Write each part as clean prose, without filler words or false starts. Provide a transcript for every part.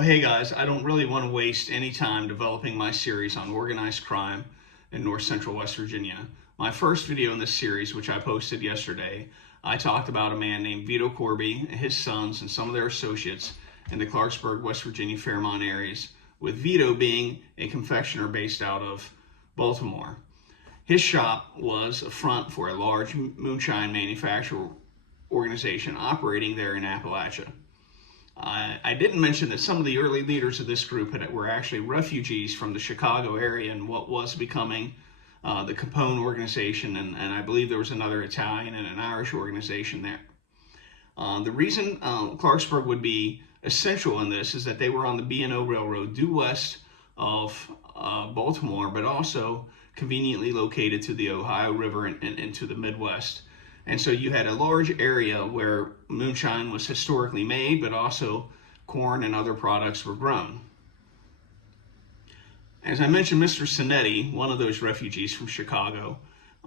Oh, hey guys, I don't really want to waste any time developing my series on organized crime in north central West Virginia. My first video in this series, which I posted yesterday, I talked about a man named Vito Corby, his sons, and some of their associates in the Clarksburg, West Virginia, Fairmont areas, with Vito being a confectioner based out of Baltimore. His shop was a front for a large moonshine manufacturer organization operating there in Appalachia. I didn't mention that some of the early leaders of this group were actually refugees from the Chicago area and what was becoming the Capone organization, and I believe there was another Italian and an Irish organization there. The reason Clarksburg would be essential in this is that they were on the B&O Railroad due west of Baltimore, but also conveniently located to the Ohio River and into the Midwest. And so you had a large area where moonshine was historically made, but also corn and other products were grown. As I mentioned, Mr. Sinetti, one of those refugees from Chicago,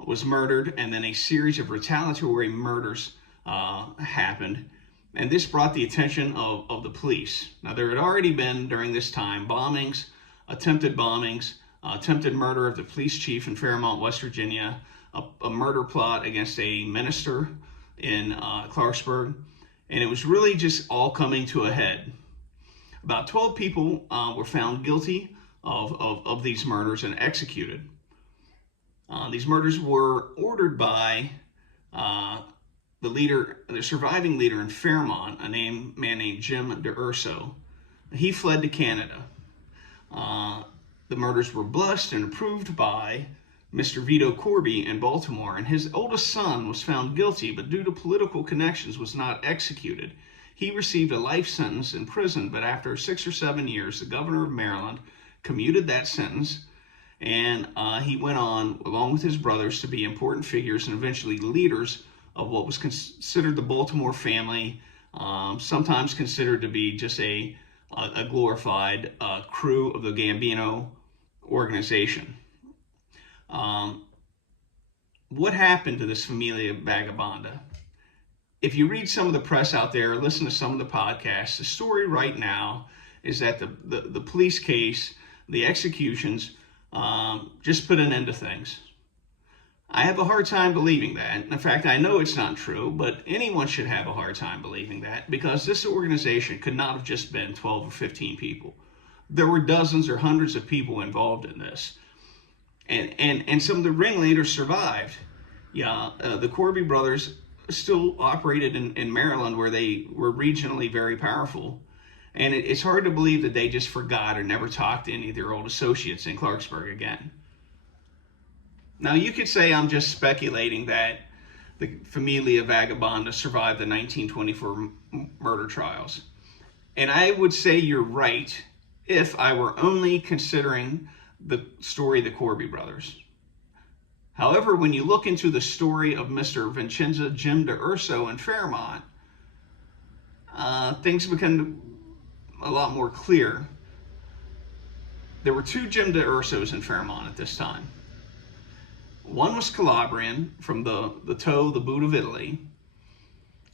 was murdered, and then a series of retaliatory murders happened. And this brought the attention of the police. Now, there had already been, during this time, bombings, attempted murder of the police chief in Fairmont, West Virginia, a murder plot against a minister in Clarksburg, and it was really just all coming to a head. About 12 people were found guilty of these murders and executed. These murders were ordered by the surviving leader in Fairmont, a man named Jim D'Urso. He fled to Canada. The murders were blessed and approved by Mr. Vito Corby in Baltimore, and his oldest son was found guilty, but due to political connections was not executed. He received a life sentence in prison, but after 6 or 7 years, the governor of Maryland commuted that sentence, and he went on, along with his brothers, to be important figures and eventually leaders of what was considered the Baltimore family, sometimes considered to be just a glorified crew of the Gambino organization. What happened to this Famiglia Vagabonda? If you read some of the press out there, listen to some of the podcasts, the story right now is that the police case, the executions, just put an end to things. I have a hard time believing that. In fact, I know it's not true, but anyone should have a hard time believing that, because this organization could not have just been 12 or 15 people. There were dozens or hundreds of people involved in this. And some of the ringleaders survived. The Corby brothers still operated in Maryland, where they were regionally very powerful. And it's hard to believe that they just forgot or never talked to any of their old associates in Clarksburg again. Now, you could say I'm just speculating that the Famiglia Vagabonda survived the 1924 murder trials. And I would say you're right if I were only considering the story of the Corby brothers. However, when you look into the story of Mr. Vincenzo Jim D'Urso in Fairmont, things become a lot more clear. There were two Jim D'Ursos in Fairmont at this time. One was Calabrian, from the boot of Italy.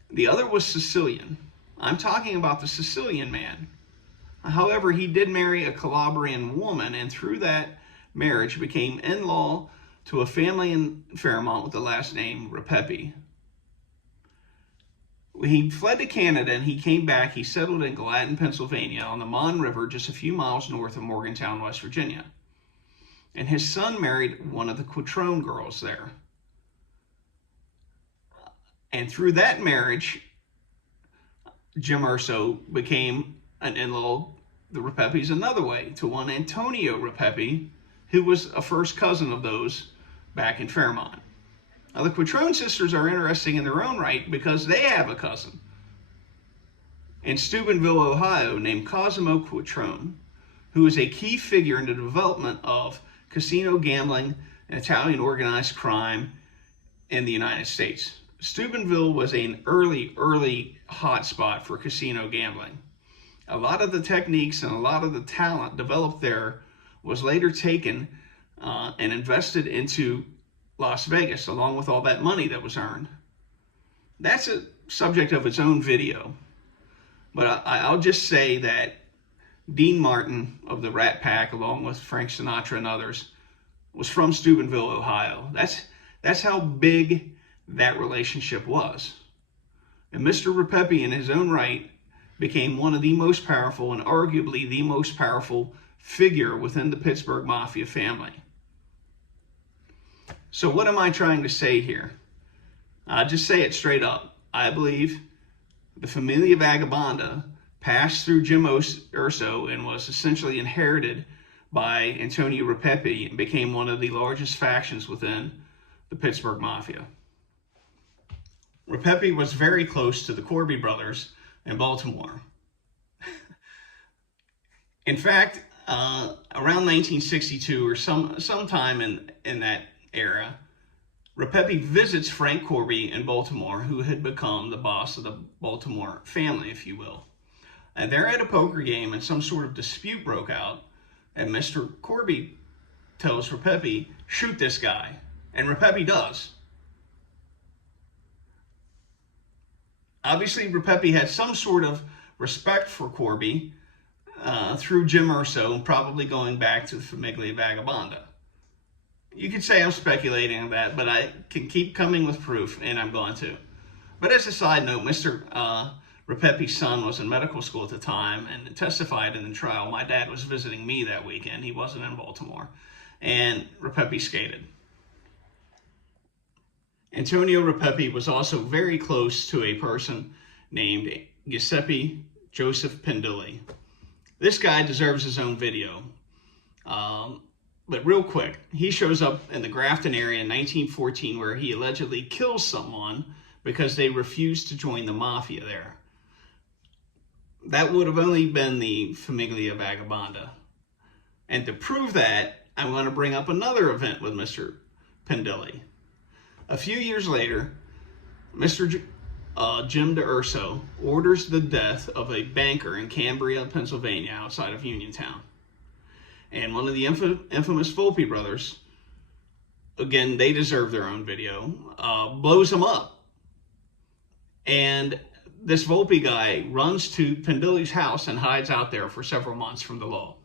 The other was Sicilian. I'm talking about the Sicilian man. However, he did marry a Calabrian woman, and through that marriage became in-law to a family in Fairmont with the last name Repepi. He fled to Canada, and he came back. He settled in Gallatin, Pennsylvania, on the Mon River, just a few miles north of Morgantown, West Virginia. And his son married one of the Quattrone girls there. And through that marriage, Jim Urso became an in-law, the Repepis, another way, to one Antonio Repepi, who was a first cousin of those back in Fairmont. Now, the Quattrone sisters are interesting in their own right because they have a cousin in Steubenville, Ohio, named Cosimo Quattrone, who is a key figure in the development of casino gambling and Italian organized crime in the United States. Steubenville was an early hotspot for casino gambling. A lot of the techniques and a lot of the talent developed there was later taken and invested into Las Vegas, along with all that money that was earned. That's a subject of its own video. But I'll just say that Dean Martin of the Rat Pack, along with Frank Sinatra and others, was from Steubenville, Ohio. That's how big that relationship was. And Mr. Repepe, in his own right, became one of the most powerful and arguably the most powerful figure within the Pittsburgh Mafia family. So what am I trying to say here? Just say it straight up. I believe the Famiglia Vagabonda passed through Jim Urso and was essentially inherited by Antonio Repepe and became one of the largest factions within the Pittsburgh Mafia. Repepe was very close to the Corby brothers in Baltimore. In fact, around 1962 or sometime in that era, Repepe visits Frank Corby in Baltimore, who had become the boss of the Baltimore family, if you will. And they're at a poker game and some sort of dispute broke out, and Mr. Corby tells Repepe, shoot this guy. And Repepe does. Obviously, Repepe had some sort of respect for Corby through Jim Urso, and probably going back to the Famiglia Vagabonda. You could say I'm speculating on that, but I can keep coming with proof, and I'm going to. But as a side note, Mr. Repepe's son was in medical school at the time and testified in the trial. My dad was visiting me that weekend. He wasn't in Baltimore. And Repepe skated. Antonio Repepe was also very close to a person named Giuseppe Joseph Pendilli. This guy deserves his own video. But real quick, he shows up in the Grafton area in 1914 where he allegedly kills someone because they refused to join the mafia there. That would have only been the Famiglia Vagabonda. And to prove that, I'm going to bring up another event with Mr. Pendilli. A few years later, Mr. Jim D'Urso orders the death of a banker in Cambria, Pennsylvania, outside of Uniontown. And one of the infamous Volpe brothers, again, they deserve their own video, blows him up. And this Volpe guy runs to Pendilli's house and hides out there for several months from the law.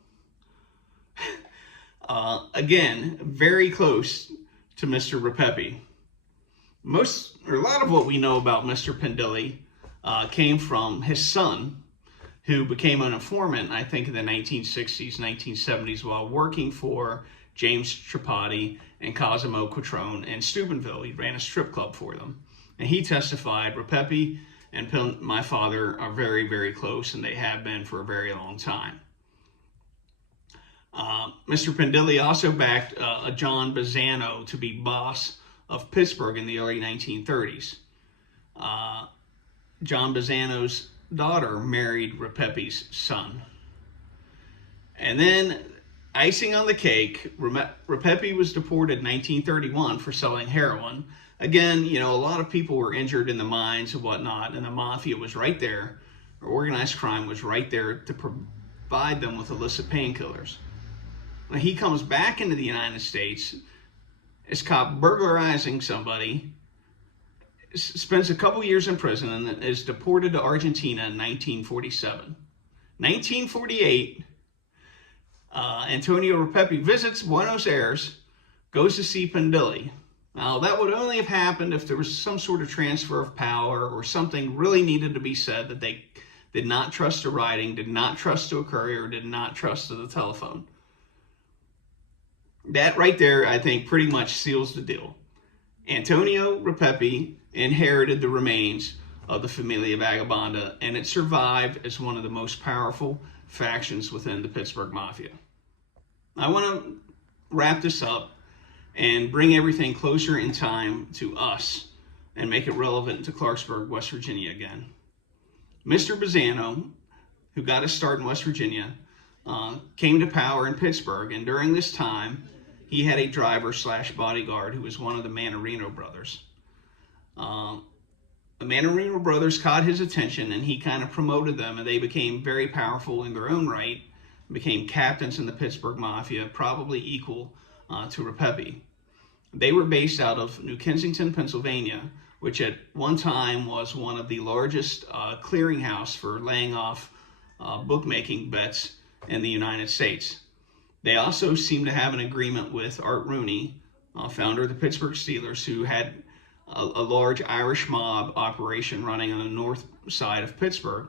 Again, very close to Mr. Repepe. A lot of what we know about Mr. Pendilli came from his son, who became an informant, I think, in the 1960s, 1970s, while working for James Tripodi and Cosimo Quattrone in Steubenville. He ran a strip club for them. And he testified, Repepe and my father are very, very close, and they have been for a very long time. Mr. Pendilli also backed a John Bazzano to be boss of Pittsburgh in the early 1930s. John Bazzano's daughter married Repepe's son. And then, icing on the cake, Repepe was deported in 1931 for selling heroin. Again, a lot of people were injured in the mines and whatnot, and the mafia was right there, or organized crime was right there to provide them with illicit painkillers. When he comes back into the United States, is caught burglarizing somebody, spends a couple years in prison, and is deported to Argentina in 1947. 1948, Antonio Repepe visits Buenos Aires, goes to see Pendilli. Now, that would only have happened if there was some sort of transfer of power or something really needed to be said that they did not trust to writing, did not trust to a courier, did not trust to the telephone. That right there, I think, pretty much seals the deal. Antonio Repepe inherited the remains of the Famiglia Vagabonda, and it survived as one of the most powerful factions within the Pittsburgh Mafia. I want to wrap this up and bring everything closer in time to us and make it relevant to Clarksburg, West Virginia again. Mr. Bazzano, who got his start in West Virginia, came to power in Pittsburgh, and during this time, he had a driver/bodyguard who was one of the Manarino brothers. The Manarino brothers caught his attention, and he kind of promoted them, and they became very powerful in their own right, became captains in the Pittsburgh Mafia, probably equal to Repepe. They were based out of New Kensington, Pennsylvania, which at one time was one of the largest clearinghouse for laying off bookmaking bets in the United States. They also seem to have an agreement with Art Rooney, founder of the Pittsburgh Steelers, who had a large Irish mob operation running on the north side of Pittsburgh,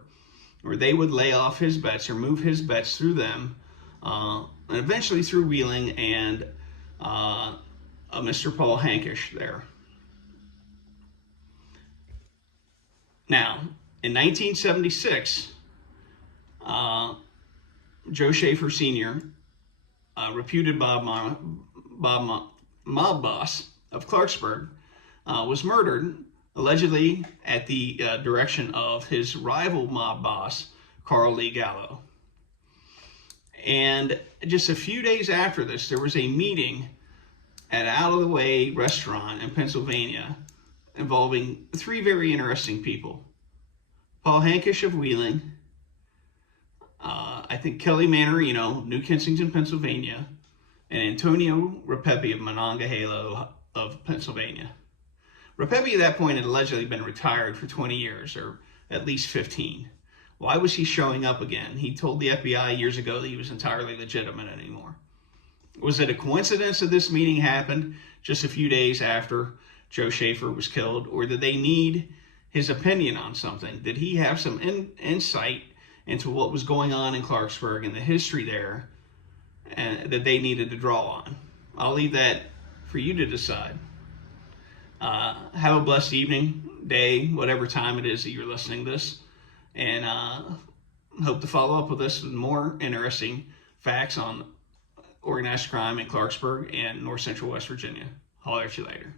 where they would lay off his bets or move his bets through them, and eventually through Wheeling and Mr. Paul Hankish there. Now, in 1976, Joe Schaefer Sr., reputed mob boss of Clarksburg, was murdered, allegedly at the direction of his rival mob boss, Carl Lee Gallo. And just a few days after this, there was a meeting at Out of the Way restaurant in Pennsylvania involving three very interesting people. Paul Hankish of Wheeling, I think Kelly Manarino, New Kensington, Pennsylvania, and Antonio Repepi of Monongahela of Pennsylvania. Repepi at that point had allegedly been retired for 20 years, or at least 15. Why was he showing up again? He told the FBI years ago that he was entirely legitimate anymore. Was it a coincidence that this meeting happened just a few days after Joe Schaefer was killed, or did they need his opinion on something? Did he have some insight into what was going on in Clarksburg and the history there that they needed to draw on? I'll leave that for you to decide. Have a blessed evening, day, whatever time it is that you're listening to this, and hope to follow up with us with more interesting facts on organized crime in Clarksburg and North Central West Virginia. Holler at you later.